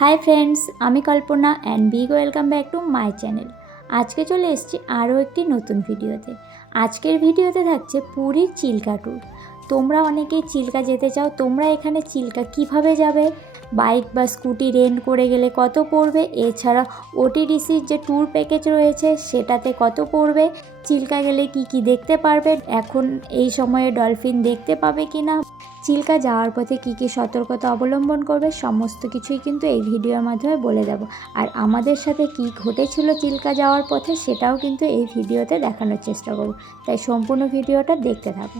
High friends, আমি Kalpana and big welcome back to my channel আজকে চলে এসেছি আরও একটি নতুন ভিডিওতে। আজকের ভিডিওতে থাকছে পুরীর চিল্কা ট্যুর তোমরা অনেকেই চিল্কা যেতে চাও, তোমরা এখানে চিল্কা কীভাবে যাবে? বাইক বা স্কুটি রেন্ট করে গেলে কত পড়বে? এছাড়া ওটিডিসির যে ট্যুর প্যাকেজ রয়েছে, সেটাতে কত পড়বে? চিল্কা গেলে কি কি দেখতে পারবে এখন এই সময়ে ডলফিন দেখতে পাবে কি না? চিল্কা যাওয়ার পথে কী কী সতর্কতা অবলম্বন করবে? সমস্ত কিছুই কিন্তু এই ভিডিওর মাধ্যমে বলে দেব। আর আমাদের সাথে কি ঘটেছিল চিল্কা যাওয়ার পথে, সেটাও কিন্তু এই ভিডিওতে দেখানোর চেষ্টা করব। তাই সম্পূর্ণ ভিডিওটা দেখতে থাকো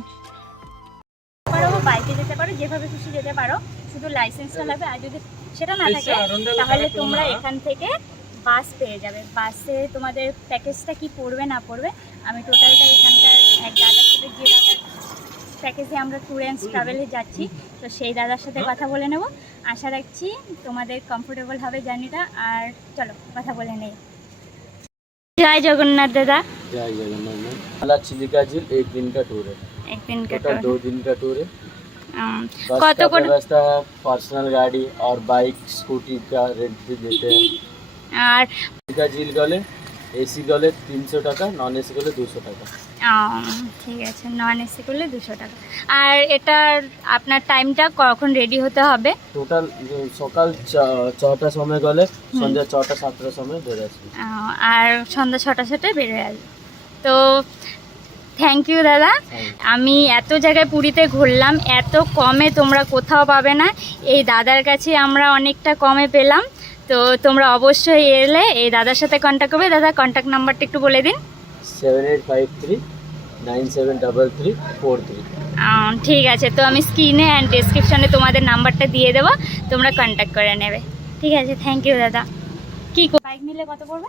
বাইকে যেতে পারো যেভাবে খুশি যেতে পারো শুধু লাইসেন্সটা লাগবে আর যদি সেটা না থাকে তাহলে তোমরা এখান থেকে বাস পেয়ে যাবে বাসে তোমাদের প্যাকেজটা কি পড়বে না পড়বে আমি টোটালটা এখানকার এক দাদার সাথে যে দাদার প্যাকেজে আমরা ট্যুর অ্যান্ড ট্রাভেলে যাচ্ছি তো সেই দাদার সাথে কথা বলে নেব আশা রাখছি তোমাদের কমফোর্টেবল হবে জার্নিটা আর চলো কথা বলে নেই জয় জগন্নাথ দাদা जय जगन्नाथ में माला चिलिका झील एक दिन का टूर है একদিন टोटल दो दिन का टूर है बस কত का করে व्यवस्था है पर्सनल गाड़ी और बाइक स्कूटी का रेंट भी देते हैं আর चिलिका झील गले এসি গলে তিনশো টাকা নন এসি গলে দুশো টাকা আম, ঠিক আছে নন এসি করলে দুশো টাকা আর এটার আপনার টাইমটা কখন রেডি হতে হবে টোটাল সকাল ছ- ছটার সময় গলে সন্ধ্যা ছটা সাতটার সময় বেরোয় আসবে আহ, আর সন্ধ্যা ছটা সাথে বেরিয়ে আসবে তো থ্যাংক ইউ দাদা। আমি এত জায়গায় পুরীতে ঘুরলাম এত কমে তোমরা কোথাও পাবে না। এই দাদার কাছে আমরা অনেকটা কমে পেলাম। তো তোমরা অবশ্যই এলে এই দাদার সাথে কন্ট্যাক্ট করবে। দাদা কন্ট্যাক্ট নাম্বারটা একটু বলে দিন। Seven eight five three nine seven double three four three ঠিক আছে তো আমি স্ক্রিনে অ্যান্ড ডিসক্রিপশনে তোমাদের নাম্বারটা দিয়ে দেবো। তোমরা কন্ট্যাক্ট করে নেবে। ঠিক আছে থ্যাংক ইউ দাদা। কী বাইক নিলে কত পড়বে?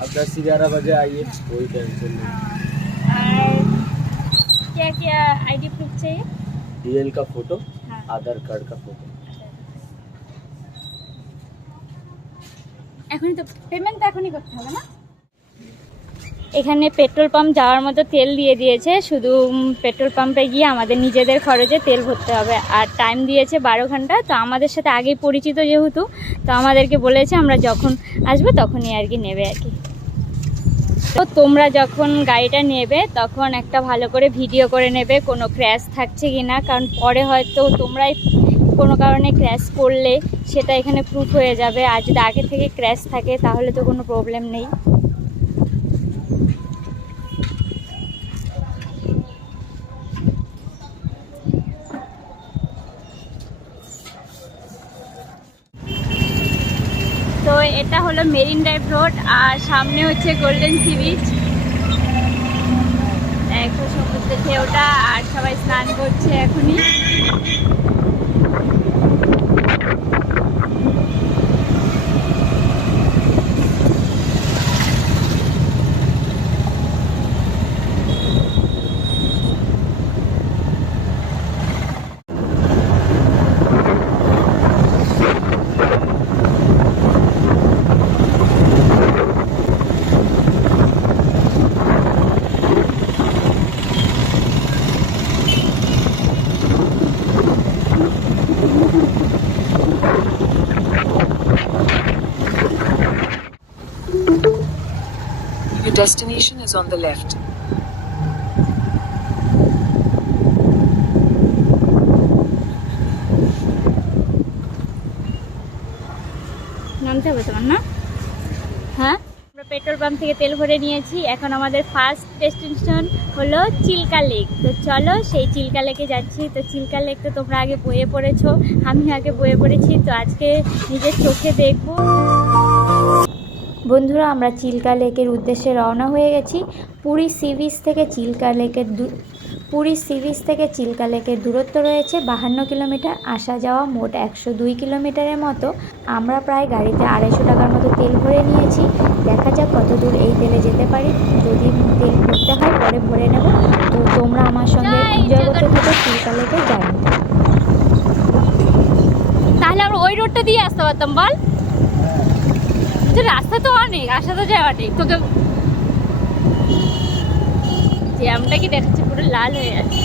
अब दस ग्यारह बजे आइए कोई टेंशन नहीं और क्या क्या आईडी प्रूफ चाहिए डीएल का फोटो हाँ आधार कार्ड का फोटो এখনই তো পেমেন্ট তো এখনই করতে হবে না এখানে পেট্রোল পাম্প যাওয়ার মতো তেল দিয়ে দিয়েছে শুধু উম, পেট্রোল পাম্পে গিয়ে আমাদের নিজেদের খরচে তেল ভরতে হবে আর টাইম দিয়েছে বারো ঘন্টা তো আমাদের সাথে আগেই পরিচিত যেহেতু তো আমাদেরকে বলেছে আমরা যখন আসবো তখনই আর কি নেবে আর কি তো তোমরা যখন গাড়িটা নেবে, তখন একটা ভালো করে ভিডিও করে নেবে কোনো ক্র্যাশ থাকছে কি না কারণ পরে হয়তো তোমরাই কোনো কারণে ক্র্যাশ করলে, সেটা এখানে প্রুফ হয়ে যাবে। আর যদি আগে থেকে ক্র্যাশ থাকে, তাহলে তো কোনো প্রবলেম নেই তো এটা হলো মেরিন ড্রাইভ রোড আর সামনে হচ্ছে গোল্ডেন সি বিচ। দেখো সমুদ্রের ঢেউটা আর সবাই স্নান করছে এখনই। Your destination is on the left. হ্যাঁ? আমরা পেট্রোল পাম্প থেকে তেল ভরে নিয়েছি। এখন আমাদের ফার্স্ট ডেস্টিনেশন হলো চিল্কা লেক তো চলো সেই চিল্কা লেকে যাচ্ছি। তো চিল্কা লেক তো তোমরা আগে বয়ে পড়েছো, আমি আগে বয়ে পড়েছি। তো আজকে নিজের চোখে দেখব। বন্ধুরা আমরা চিল্কা লেকের উদ্দেশ্যে রওনা হয়ে গেছি। পুরী সি বিচ থেকে চিল্কা লেকের দু পুরী সি বিচ থেকে চিল্কা লেকের দূরত্ব রয়েছে বাহান্ন কিলোমিটার। আসা যাওয়া মোট একশো দুই কিলোমিটারের মতো। আমরা প্রায় গাড়িতে আড়াইশো টাকার মতো তেল ভরে নিয়েছি। দেখা যাক কত দূর এই তেলে যেতে পারি। যদি তেল ভরতে হয় পরে ভরে নেব। তো তোমরা আমার সঙ্গে এনজয় করতে থাকো চিল্কা লেকের জার্নি তাহলে আমরা ওই রোডটা দিয়ে আসতে পারতাম বল। তো রাস্তা তো অনেক, আসা তো যাওয়া অনেক তোকে জ্যামটা কি দেখাচ্ছে? পুরো লাল হয়ে যাচ্ছে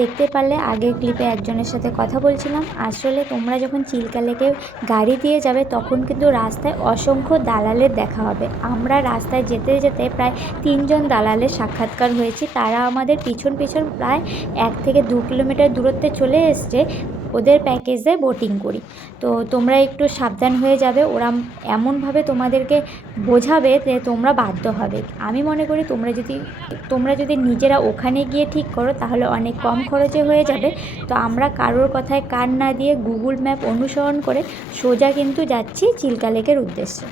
দেখতে পারলে আগের ক্লিপে একজনের সাথে কথা বলছিলাম। আসলে তোমরা যখন চিল্কা লেকে গাড়ি দিয়ে যাবে, তখন কিন্তু রাস্তায় অসংখ্য দালালের দেখা হবে। আমরা রাস্তায় যেতে যেতে প্রায় তিনজন দালালের সাক্ষাৎকার হয়েছি। তারা আমাদের পিছন পিছন প্রায় এক থেকে দু কিলোমিটার দূরত্বে চলে এসছে। ওদের প্যাকেজে বোটিং করি। তো তোমরা একটু সাবধান হয়ে যাবে, ওরা এমনভাবে তোমাদেরকে বোঝাবে যে তোমরা বাধ্য হবে। আমি মনে করি তোমরা যদি তোমরা যদি নিজেরা ওখানে গিয়ে ঠিক করো, তাহলে অনেক কম খরচে হয়ে যাবে। তো আমরা কারোর কথায় কান না দিয়ে গুগল ম্যাপ অনুসরণ করে সোজা কিন্তু যাচ্ছি চিল্কা লেকের উদ্দেশ্যে।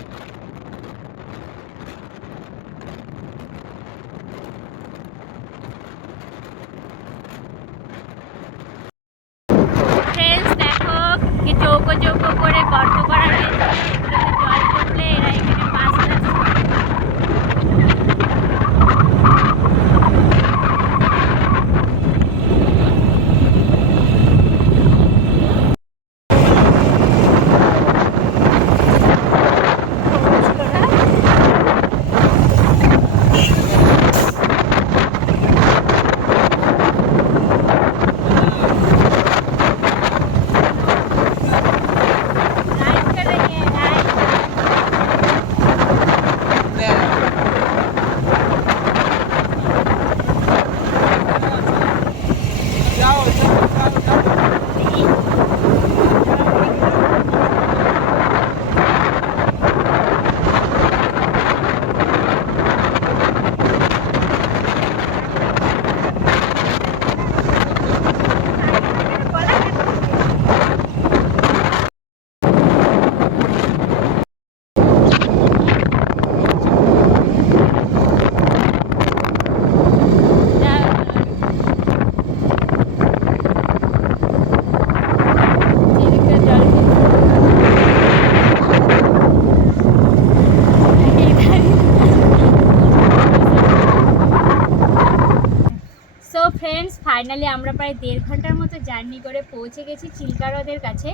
ফাইনালি আমরা প্রায় দেড় ঘণ্টার মতো জার্নি করে পৌঁছে গেছি চিল্কা হ্রদের কাছে।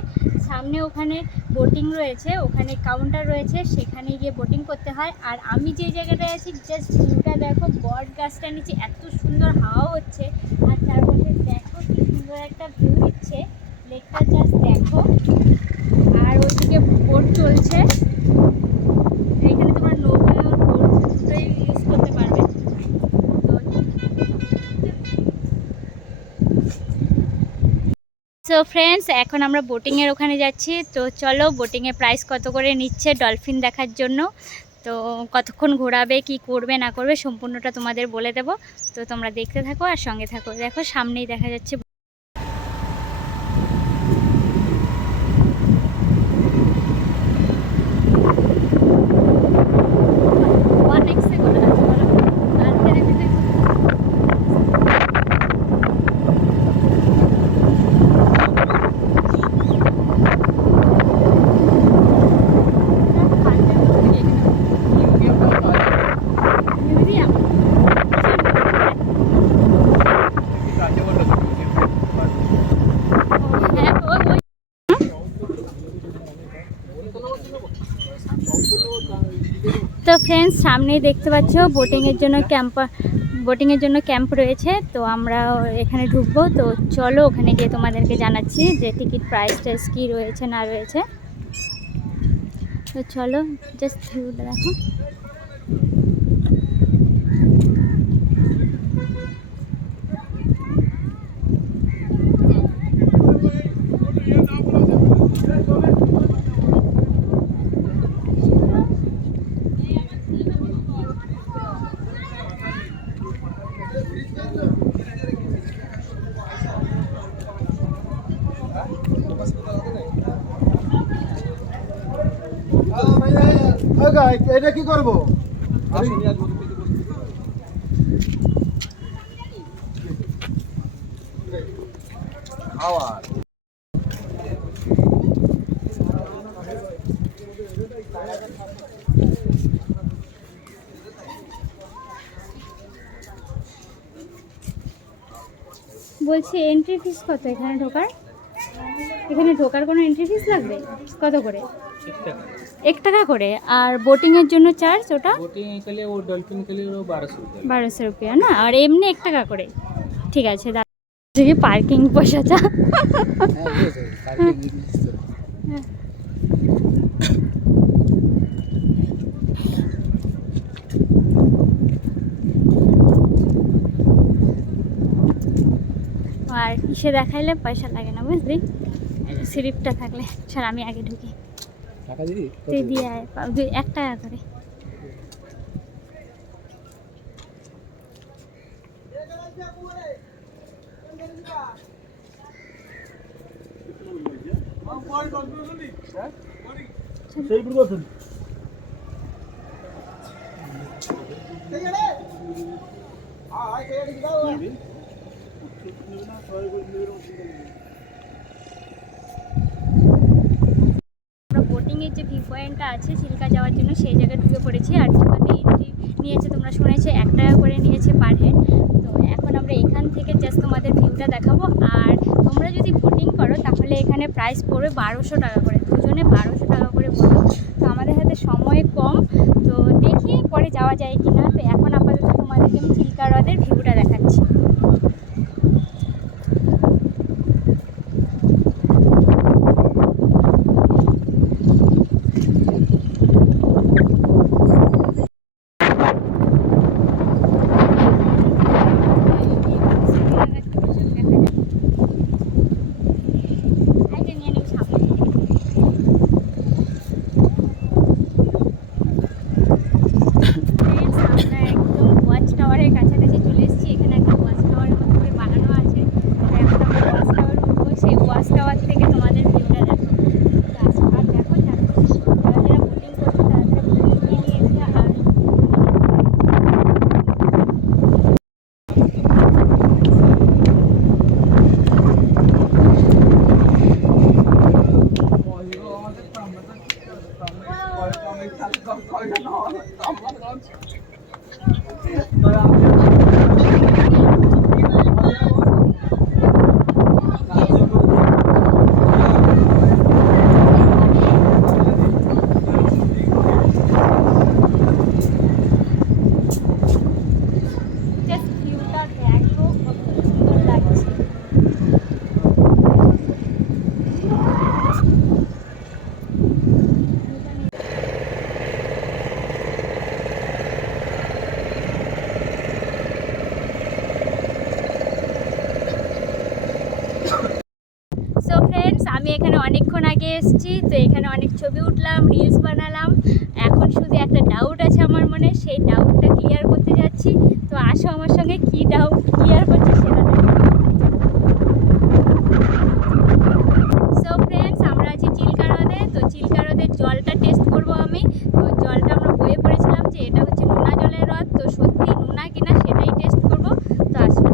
সামনে ওখানে বোটিং রয়েছে, ওখানে কাউন্টার রয়েছে, সেখানে গিয়ে বোটিং করতে হয়। আর আমি যে জায়গাটায় আছি জাস্ট ভিউটা দেখো, বট গাছটা নিচে এত সুন্দর হাওয়া হচ্ছে, আর চারপাশে দেখো কি সুন্দর একটা ভিউ দিচ্ছে। লেকটা জাস্ট দেখো। আর ওইদিকে বোট চলছে। সো ফ্রেন্ডস এখন আমরা বোটিংয়ের ওখানে যাচ্ছি। তো চলো বোটিংয়ে প্রাইস কত করে নিচ্ছে ডলফিন দেখার জন্য? তো কতক্ষণ ঘোরাবে, কি করবে, না করবে, সম্পূর্ণটা তোমাদের বলে দেব। তো তোমরা দেখতে থাকো আর সঙ্গে থাকো। দেখো, সামনেই দেখা যাচ্ছে অনেক সে করে আছে বলো আর ফেরে ফেরে তো ফ্রেন্ডস সামনেই দেখতে পাচ্ছ বোটিংয়ের জন্য ক্যাম্প বোটিংয়ের জন্য ক্যাম্প রয়েছে। তো আমরা এখানে ঢুকবো। তো চলো ওখানে গিয়ে তোমাদেরকে জানাচ্ছি যে টিকিট প্রাইস টাইস কী রয়েছে, না রয়েছে। তো চলো জাস্ট দেখো। এটা কি করব? খাওয়ার বলছি এন্ট্রি ফিস কত? এখানে ঢোকার? এখানে ঢোকার কোনো এন্ট্রি ফিস লাগবে? কত করে? এক টাকা। করে? আর বোটিং এর জন্য চার্জ ওটা? বোটিং ও ডলফিন 1200 1200 রুপিয়া। না? আর এমনি এক টাকা করে। ঠিক আছে যদি পার্কিং পয়সাটা। কিসে দেখাইলে পয়সা লাগে না বুঝলি? স্লিপটা থাকলে। স্যার আমি আগে ঢুকি। তুই দিয়ে আয় পা- দুই এক টাকা করে। আমরা বোটিংয়ের যে ভিউ পয়েন্টটা আছে চিল্কা যাওয়ার জন্য সেই জায়গায় ঢুকে পড়েছি আর ঢুকাতে এন্ট্রি নিয়েছে তোমরা শুনেছো, এক টাকা করে নিয়েছে পার হেড তো এখন আমরা এখান থেকে জাস্ট তোমাদের ভিউটা দেখাবো। আর তোমরা যদি বোটিং করো, তাহলে এখানে প্রাইস পড়বে বারোশো টাকা করে। দুজনে বারোশো টাকা করে পড়বে তো আমাদের হাতে সময় কম, তো দেখি পরে যাওয়া যায় কি না তো এখন আপাতত তোমাদেরকে আমি চিল্কা হ্রদের ভিউটা দেখাচ্ছি। এখানে অনেক ছবি উঠলাম রিলস বানালাম। এখন শুধু একটা ডাউট আছে আমার মনে, সেই ডাউটটা ক্লিয়ার করতে যাচ্ছি। তো আসো আমার সঙ্গে, কি ডাউট ক্লিয়ার করছি সেটা সো ফ্রেন্ডস আমরা আছি চিল্কা হ্রদে তো চিল্কা হ্রদের জলটা টেস্ট করব আমি। তো জলটা আমরা বয়ে পড়েছিলাম যে এটা হচ্ছে নোনা জলের হ্রদ তো সত্যি নোনা কিনা সেটাই টেস্ট করব। তো আসুন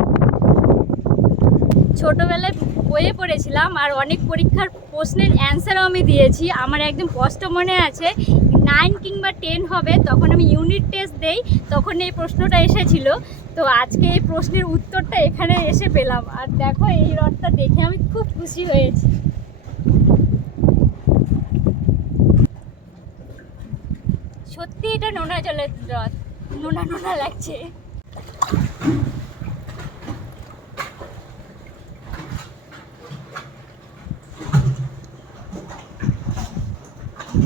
ছোটোবেলায় বইয়ে পড়েছিলাম আর অনেক পরীক্ষার প্রশ্নের অ্যান্সারও আমি দিয়েছি। আমার একদম স্পষ্ট মনে আছে নাইন কিংবা টেন হবে, তখন আমি ইউনিট টেস্ট দেই, তখন এই প্রশ্নটা এসেছিল। তো আজকে এই প্রশ্নের উত্তরটা এখানে এসে পেলাম। আর দেখো, এই হ্রদটা দেখে আমি খুব খুশি হয়েছি। সত্যি এটা নোনা জলের রথ। নোনা নোনা লাগছে। সো